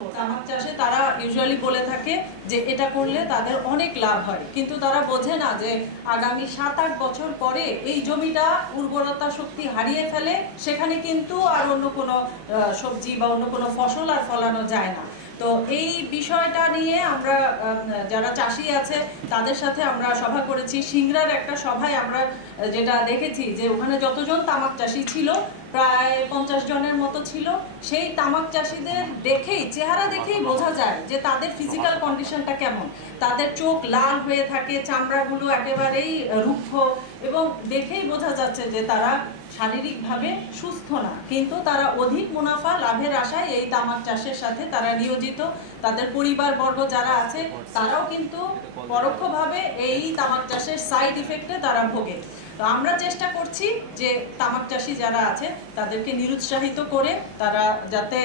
তামাক চাষে তারা ইউজুয়ালি বলে থাকে যে এটা করলে তাদের অনেক লাভ হয়, কিন্তু তারা বোঝে না যে আগামী 7-8 বছর পরে এই জমিটা উর্বরতা শক্তি হারিয়ে ফেলে, সেখানে কিন্তু আর অন্য কোনো সবজি বা অন্য কোনো ফসল আর ফলানো যায় না। তো এই বিষয়টা নিয়ে আমরা যারা চাষি আছে তাদের সাথে আমরা সভা করেছি। সিংড়ার একটা সভায় আমরা যেটা দেখেছি যে ওখানে যতজন তামাক চাষি ছিল প্রায় 50 জনের মতো ছিল। সেই তামাক চাষিদের দেখেই, চেহারা দেখেই বোঝা যায় যে তাদের ফিজিক্যাল কন্ডিশনটা কেমন। তাদের চোখ লাল হয়ে থাকে, চামড়াগুলো একেবারেই রুক্ষ, এবং দেখেই বোঝা যাচ্ছে যে তারা শারীরিকভাবে সুস্থ না, কিন্তু তারা অধিক মুনাফা লাভের আশায় এই তামাক চাষের সাথে তারা নিয়োজিত। তাদের পরিবারবর্গ যারা আছে তারাও কিন্তু পরোক্ষভাবে এই তামাক চাষের সাইড ইফেক্টে তারা ভোগে। তো আমরা চেষ্টা করছি যে তামাক চাষি যারা আছে তাদেরকে নিরুৎসাহিত করে তারা যাতে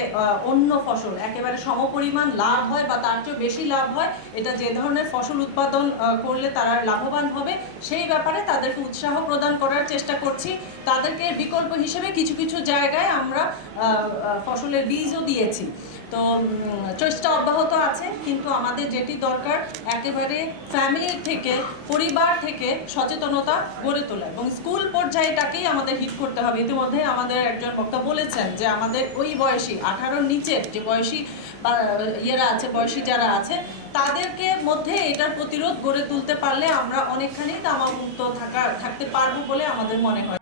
অন্য ফসল একেবারে সমপরিমাণ লাভ হয় বা তার চেয়ে বেশি লাভ হয়, এটা যে ধরনের ফসল উৎপাদন করলে তারা লাভবান হবে সেই ব্যাপারে তাদেরকে উৎসাহ প্রদান করার চেষ্টা করছি। তাদেরকে বিকল্প হিসেবে কিছু কিছু জায়গায় আমরা ফসলের বীজও দিয়েছি। তো চেষ্টা অব্যাহত আছে, কিন্তু আমাদের যেটি দরকার একেবারে ফ্যামিলি থেকে, পরিবার থেকে সচেতনতা গড়ে তোলা, এবং স্কুল পর্যায়েটাকেই আমাদের হিট করতে হবে। ইতিমধ্যে আমাদের একজন বক্তা বলেছেন যে আমাদের ওই বয়সী 18-র নিচের যে বয়সী বা আছে, বয়সী যারা আছে তাদেরকে মধ্যে এটার প্রতিরোধ গড়ে তুলতে পারলে আমরা অনেকখানি তামাকমুক্ত থাকতে পারবো বলে আমাদের মনে হয়।